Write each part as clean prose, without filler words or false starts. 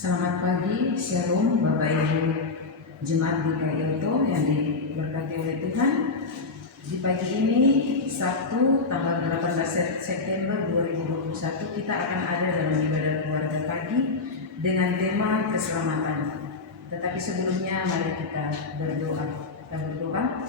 Selamat pagi, Shalom Bapak Ibu Jemaat GKI Oto yang diberkati oleh Tuhan. Di pagi ini, Sabtu tanggal 18 September 2021, kita akan ada dalam ibadah keluarga pagi dengan tema keselamatan. Tetapi sebelumnya mari kita berdoa. Kita berdoa.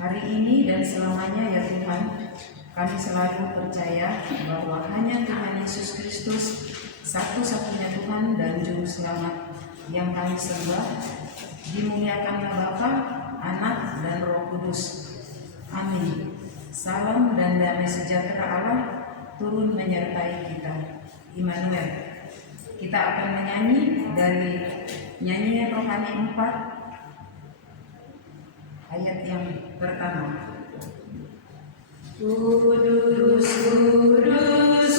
Hari ini dan selamanya ya Tuhan, kami selalu percaya bahwa hanya Tuhan Yesus Kristus satu-satunya Tuhan dan Juru Selamat yang kami sembah. Dimuliakanlah Bapa, Anak, dan Roh Kudus. Amin. Salam dan damai sejahtera Allah turun menyertai kita. Immanuel. Kita akan menyanyi dari nyanyian rohani 4 ayat yang pertama. Kudus, kudus, kudus.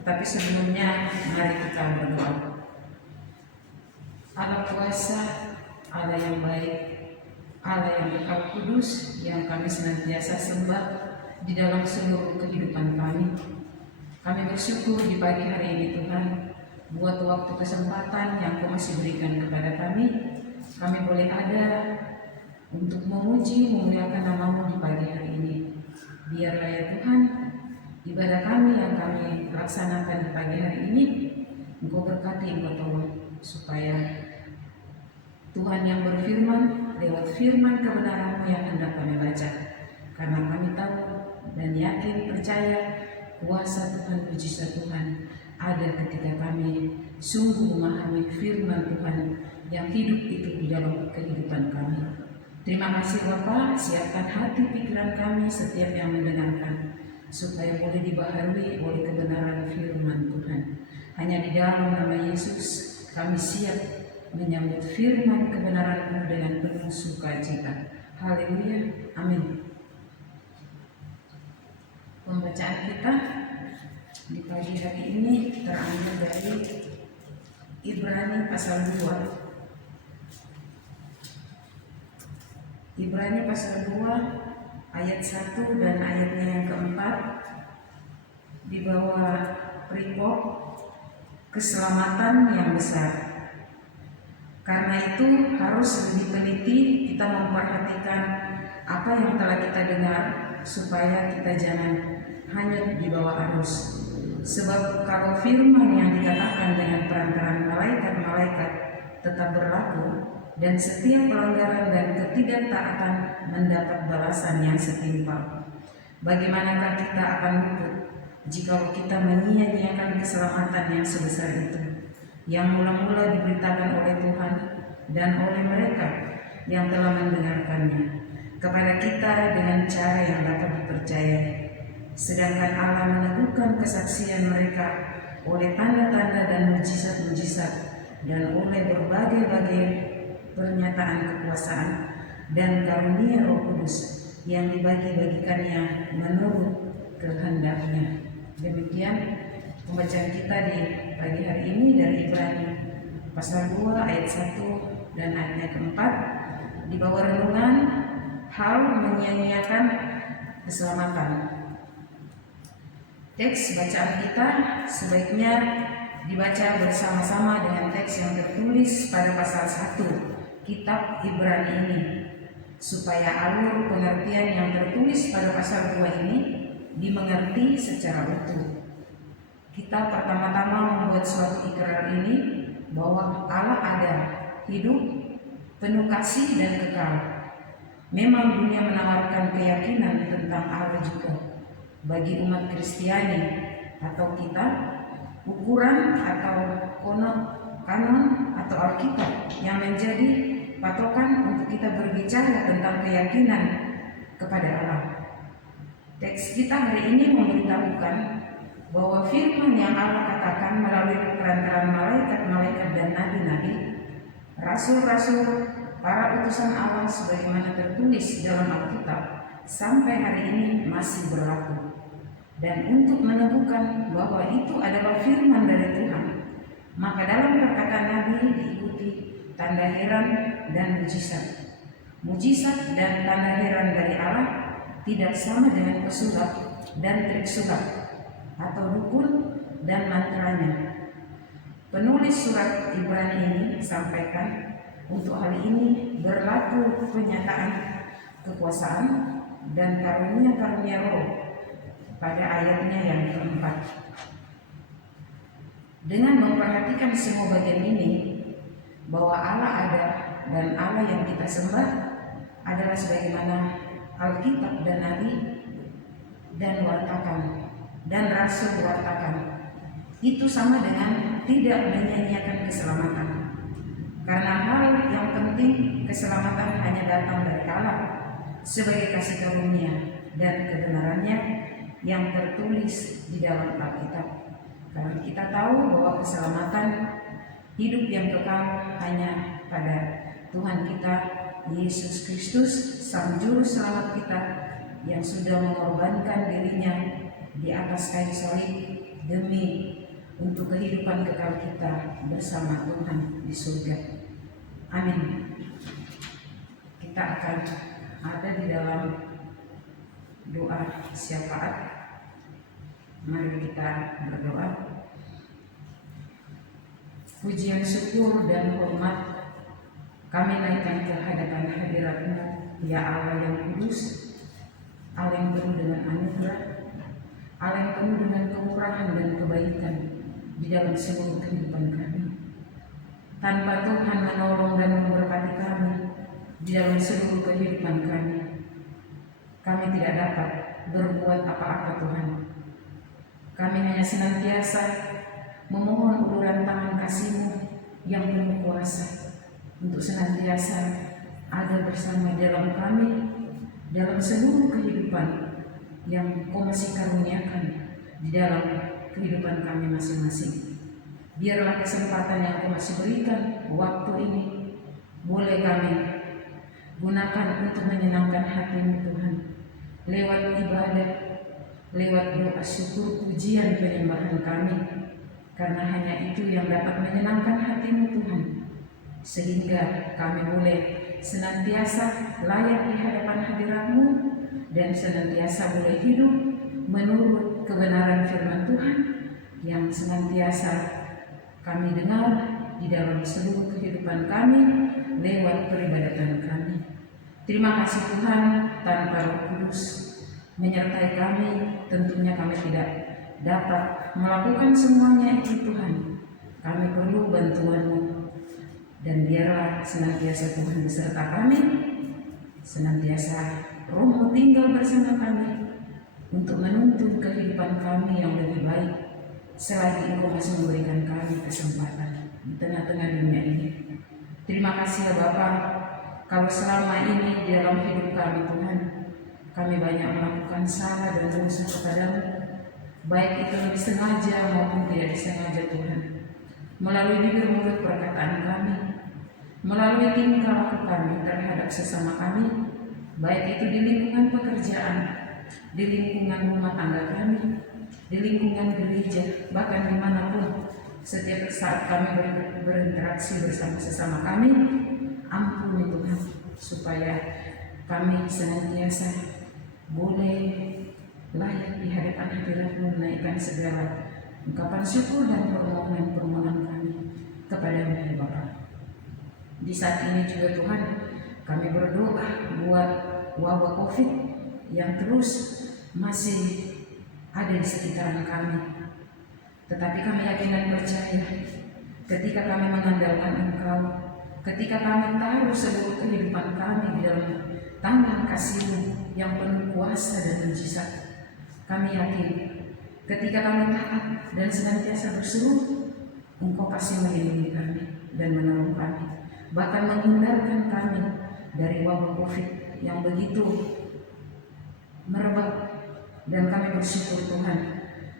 Tetapi sebelumnya mari kita berdoa. Allah kuasa, Allah yang baik, Allah yang kekal kudus, yang kami senantiasa sembah di dalam seluruh kehidupan kami. Kami bersyukur di pagi hari ini Tuhan, buat waktu kesempatan yang Kau masih berikan kepada kami. Kami boleh ada untuk memuji, memuliakan nama-Mu di pagi hari ini. Biarlah ya Tuhan, ibadah kami yang kami laksanakan di pagi hari ini, Engkau berkati, Engkau tolong, supaya Tuhan yang berfirman, lewat firman kebenaran-Mu yang hendak kami baca. Karena kami tahu dan yakin, percaya, kuasa Tuhan, mujizat Tuhan ada ketika kami sungguh memahami firman Tuhan yang hidup itu di dalam kehidupan kami. Terima kasih Bapa, siapkan hati pikiran kami setiap yang mendengarkan, supaya boleh dibaharui oleh kebenaran firman Tuhan. Hanya di dalam nama Yesus kami siap menyambut firman kebenaran-Mu dengan penuh sukacita. Haleluya, amin. Pembacaan kita di pagi hari ini terambil dari Ibrani pasal 2. Ibrani pasal 2 ayat 1 dan ayatnya yang keempat, di bawah perikop keselamatan yang besar. Karena itu harus lebih teliti kita memperhatikan apa yang telah kita dengar, supaya kita jangan hanya di bawah arus. Sebab kalau firman yang dikatakan dengan perantaraan malaikat-malaikat tetap berlaku, dan setiap pelanggaran dan ketidaktaatan mendapat balasan yang setimpal, bagaimanakah kita akan luput jika kita menyia-nyiakan keselamatan yang sebesar itu, yang mula-mula diberitakan oleh Tuhan dan oleh mereka yang telah mendengarkannya kepada kita dengan cara yang dapat dipercayai, sedangkan Allah meneguhkan kesaksian mereka oleh tanda-tanda dan mujizat-mujizat dan oleh berbagai-bagai pernyataan kekuasaan dan karunia Roh Kudus yang dibagi-bagikannya menurut kehendaknya. Demikian pembacaan kita di pagi hari ini dari Ibrani pasal 2 ayat 1 dan ayatnya keempat, di bawah renungan hal menyia-nyiakan keselamatan. Teks bacaan kita sebaiknya dibaca bersama-sama dengan teks yang tertulis pada pasal 1 kitab Ibrani ini, supaya alur pengertian yang tertulis pada pasal 2 ini dimengerti secara utuh. Kita pertama-tama membuat suatu ikrar ini bahwa Allah ada, hidup, penuh kasih dan kekal. Memang dunia menawarkan keyakinan tentang Allah juga, bagi umat Kristiani atau kita, ukuran atau kanon atau Alkitab yang menjadi patokan untuk kita berbicara tentang keyakinan kepada Allah. Teks kita hari ini memberitahukan bahwa firman yang Allah katakan melalui perantaraan malaikat-malaikat dan nabi-nabi, rasul-rasul, para utusan Allah sebagaimana tertulis dalam Alkitab sampai hari ini masih berlaku. Dan untuk menemukan bahwa itu adalah firman dari Tuhan, maka dalam perkataan Nabi diikuti tanda heran dan mujizat. Mujizat dan tanda heran dari Allah tidak sama dengan pesulap dan trik sulap atau dukun dan mantranya. Penulis surat Ibrani ini sampaikan untuk hal ini berlaku penyataan kekuasaan dan karunia-karunia roh pada ayatnya yang keempat. Dengan memperhatikan semua bagian ini, bahwa Allah ada dan Allah yang kita sembah adalah sebagaimana Alkitab dan Nabi dan wartakan dan Rasul wartakan, itu sama dengan tidak menyia-nyiakan keselamatan. Karena hal yang penting, keselamatan hanya datang dari Allah sebagai kasih karunia dan kebenarannya yang tertulis di dalam Alkitab. Karena kita tahu bahwa keselamatan hidup yang kekal hanya pada Tuhan kita Yesus Kristus, Sang Juru Selamat kita, yang sudah mengorbankan dirinya di atas kayu salib demi untuk kehidupan kekal kita bersama Tuhan di surga. Amin. Kita akan ada di dalam doa syafaat. Mari kita berdoa. Pujian, syukur, dan hormat kami naikkan ke hadapan hadirat-Mu, ya Allah yang kudus, Allah yang penuh dengan anugerah, Allah yang penuh dengan kemurahan dan kebaikan di dalam seluruh kehidupan kami. Tanpa Tuhan menolong dan memberkati kami di dalam seluruh kehidupan kami tidak dapat berbuat apa-apa, Tuhan. Kami hanya senantiasa memohon uluran tangan kasih-Mu yang penuh kuasa untuk senantiasa ada bersama dalam kami, dalam seluruh kehidupan yang Kau masih karuniakan di dalam kehidupan kami masing-masing. Biarlah kesempatan yang Kau masih berikan waktu ini boleh kami gunakan untuk menyenangkan hati-Mu, Tuhan, lewat ibadah, lewat doa syukur, pujian, penyembahan kami, karena hanya itu yang dapat menyenangkan hati-Mu, Tuhan, sehingga kami boleh senantiasa layak di hadapan hadirat-Mu dan senantiasa boleh hidup menurut kebenaran firman Tuhan yang senantiasa kami dengar di dalam seluruh kehidupan kami lewat peribadatan kami. Terima kasih Tuhan, tanpa Roh Kudus menyertai kami, tentunya kami tidak dapat melakukan semuanya itu, Tuhan. Kami perlu bantuan-Mu, dan biarlah senantiasa Tuhan beserta kami, senantiasa Roh-Mu tinggal bersama kami untuk menuntun kehidupan kami yang lebih baik selagi Engkau masih memberikan kami kesempatan di tengah-tengah dunia ini. Terima kasih ya Bapa, kalau selama ini di dalam hidup kami, Tuhan, kami banyak melakukan salah dan dosa kepadamu, baik itu disengaja maupun tidak disengaja, Tuhan. Melalui bibir mulut perkataan kami, melalui tingkah laku kami terhadap sesama kami, baik itu di lingkungan pekerjaan, di lingkungan rumah tangga kami, di lingkungan gereja, bahkan dimanapun, setiap saat kami berinteraksi bersama sesama kami, ampuni Tuhan, supaya kami senantiasa boleh layak di hadapan hadirat-Mu menaikkan segala ungkapan syukur dan permohonan-permohonan kami kepada-Mu ya Bapa. Di saat ini juga Tuhan, kami berdoa buat wabah COVID yang terus masih ada di sekitaran kami. Tetapi kami yakin dan percaya, ketika kami mengandalkan Engkau, ketika kami taruh seluruh kehidupan kami di dalam tangan kasih-Mu yang penuh kuasa dan mujizat, Kami yakin ketika kami taat dan senantiasa berseru, Engkau pasti melindungi kami dan menolong kami, bahkan menghindarkan kami dari wabah COVID yang begitu merebak. Dan kami bersyukur Tuhan,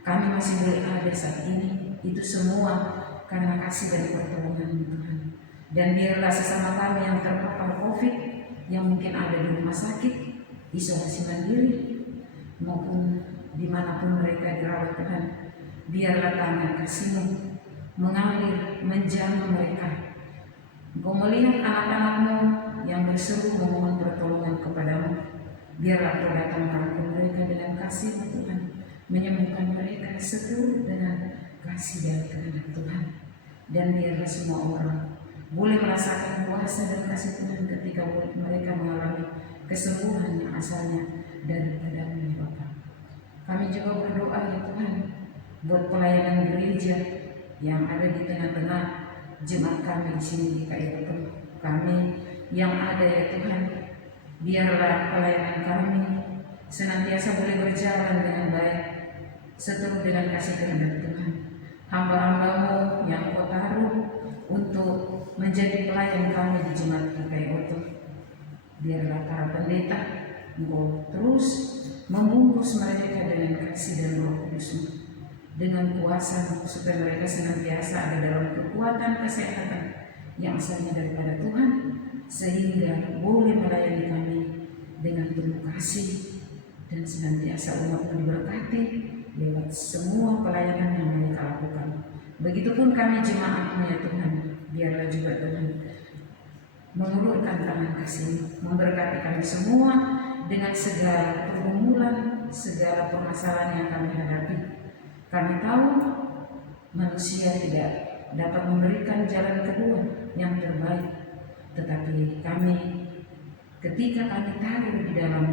kami masih boleh ada saat ini. Itu semua karena kasih dan pertolongan Tuhan. Dan biarlah sesama kami yang terpapar COVID, yang mungkin ada di rumah sakit, isolasi mandiri, maupun dimanapun mereka dirawat Tuhan, biarlah tangan kasih-Mu mengalir, menjamah mereka. Engkau melihat anak-anak-Mu yang berseru memohon pertolongan kepadamu. Biarlah Kau datang merangkul mereka dengan kasih Tuhan, menyembuhkan mereka seturut dengan kasih dan kehendak Tuhan. Dan biarlah semua orang boleh merasakan kuasa dan kasih Tuhan ketika mereka mengalami kesembuhan yang asalnya daripada-Mu ya Bapa. Kami juga berdoa ya Tuhan buat pelayanan gereja yang ada di tengah-tengah jemaat kami di sini di KRI. Kami yang ada ya Tuhan, biarlah pelayanan kami senantiasa boleh berjalan dengan baik seturut dengan kasih kehendak Tuhan. Hamba-hamba-Mu yang Kau taruh untuk menjadi pelayan kami di jemaat KKI, biarlah para pendeta Engkau terus membungkus mereka dengan kasih dan Roh Kudus-Mu, dengan kuasa supaya mereka senantiasa ada dalam kekuatan kesehatan yang asalnya daripada Tuhan, sehingga boleh melayani kami dengan penuh kasih dan senantiasa umat-Mu diberkati lewat semua pelayanan yang mereka lakukan. Begitupun kami jemaat-Mu ya Tuhan, biarlah juga Tuhan mengulurkan tangan kasih, memberkati kami semua dengan segala pergumulan, segala permasalahan yang kami hadapi. Kami tahu manusia tidak dapat memberikan jalan kedua yang terbaik, tetapi kami ketika kami taruh di dalam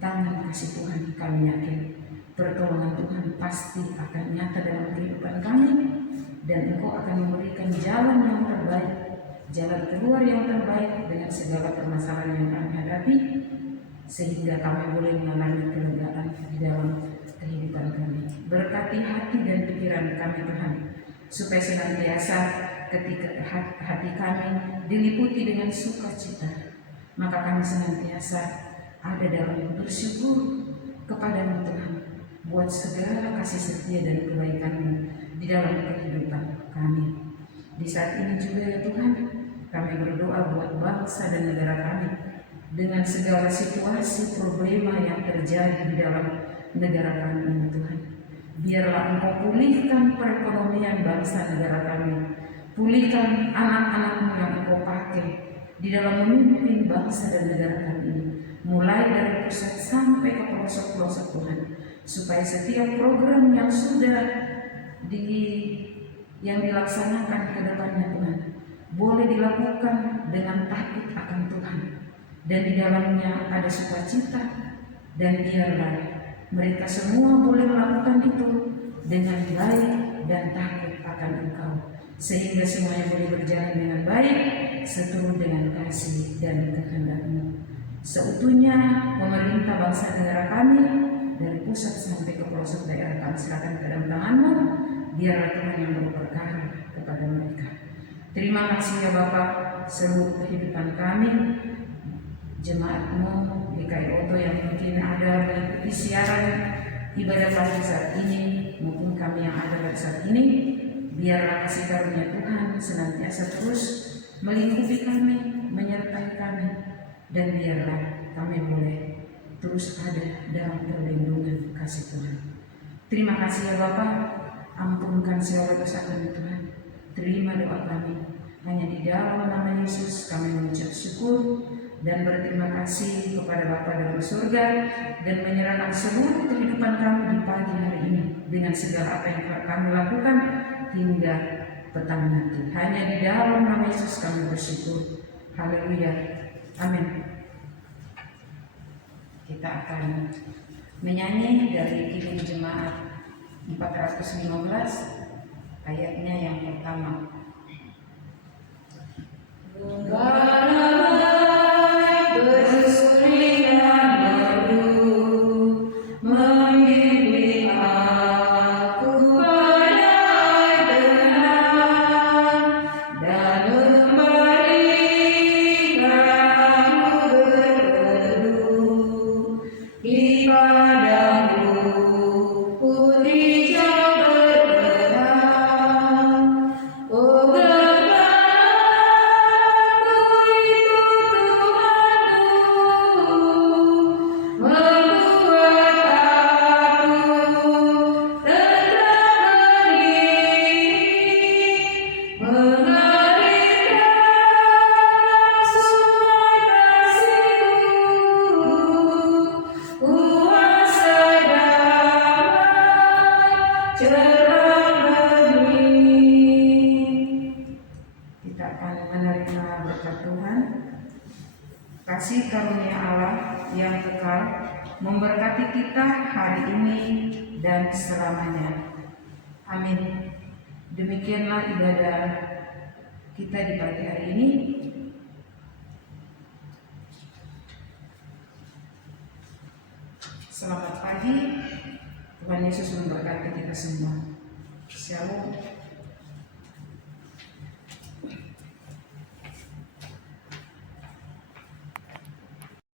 tangan kasih Tuhan, kami yakin pertolongan Tuhan pasti akan nyata dalam kehidupan kami, dan Engkau akan memberikan jalan yang terbaik, jalan keluar yang terbaik dengan segala permasalahan yang kami hadapi, sehingga kami boleh mengalami kelegaan di dalam kehidupan kami. Berkati hati dan pikiran kami Tuhan, supaya senantiasa ketika hati kami diliputi dengan sukacita, maka kami senantiasa ada dalam bersyukur kepada-Mu Tuhan buat segala kasih setia dan kebaikan-Mu di dalam kehidupan kami. Di saat ini juga ya Tuhan, kami berdoa buat bangsa dan negara kami dengan segala situasi problema yang terjadi di dalam negara kami ini Tuhan. Biarlah Engkau pulihkan perekonomian bangsa negara kami, pulihkan anak-anak-Mu yang Engkau pakai di dalam memimpin bangsa dan negara kami ini, mulai dari pusat sampai ke pelosok-pelosok Tuhan, supaya setiap program yang sudah dilaksanakan ke depannya Tuhan boleh dilakukan dengan takut akan Tuhan, dan di dalamnya ada sukacita, dan biarlah mereka semua boleh melakukan itu dengan baik dan takut akan Engkau, sehingga semuanya boleh berjalan dengan baik seturut dengan kasih dan kehendak-Mu. Seutuhnya pemerintah bangsa negara kami dari pusat sampai ke pelosok daerah kami serahkan ke dalam tangan-Mu. Biarlah Tuhan yang berperkara kepada mereka. Terima kasih ya Bapak, seluruh kehidupan kami, jemaat-Mu GKI Oto yang mungkin ada mengikuti siaran ibadah pagi saat ini, maupun kami yang ada pada saat ini. Biarlah kasih karunia Tuhan senantiasa terus melingkupi kami, menyertai kami, dan biarlah kami boleh terus ada dalam perlindungan kasih Tuhan. Terima kasih ya Bapa, ampunkan segala dosa kami Tuhan. Terima doa kami, hanya di dalam nama Yesus kami mengucap syukur dan berterima kasih kepada Bapa dalam surga, dan menyerahkan seluruh kehidupan kami di pagi hari ini dengan segala apa yang kami lakukan hingga petang nanti. Hanya di dalam nama Yesus kami bersyukur. Haleluya. Amin. Kita akan menyanyi dari Kidung Jemaat 415 ayatnya yang pertama. Bersuliran merdu cerah bening. Kita akan menerima berkat Tuhan. Kasih karunia Allah yang kekal memberkati kita hari ini dan selamanya. Amin. Demikianlah ibadah kita di pagi hari ini. Selamat pagi. Tuhan Yesus memberkati kita semua. Shalom.